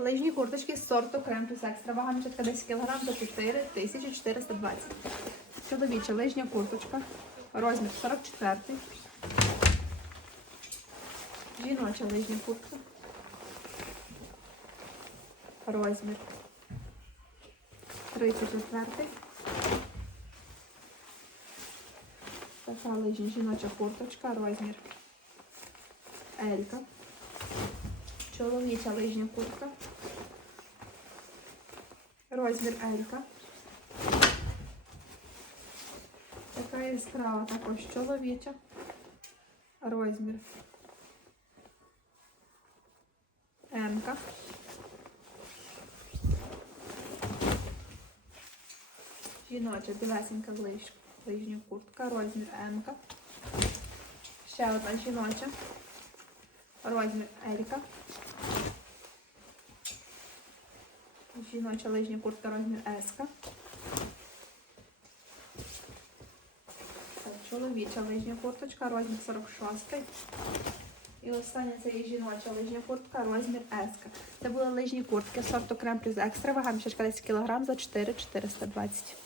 Лижні курточки сорту крем плюс екстра. Вага мішечка 10 кг за 4420. Чоловіча лижня курточка. Розмір 44. Жіноча лижня куртка. Розмір 34. Така лижня жіноча курточка. Розмір Елька. Чоловіча лижня куртка. Розмір Елька. Така яскрава також чоловіча. Розмір. М-ка. Жіноча білесенька лиж- лижня куртка. Розмір М-ка. Ще одна жіноча. Розмір Елька. Жіноча лижня куртка розмір. Так, чоловіча лижня курточка, розмір 46. І остання це є жіноча лижня куртка, розмір S. Це були лижні куртки сорту крем плюс екстра, вага мішечка 10 кг за 4 420.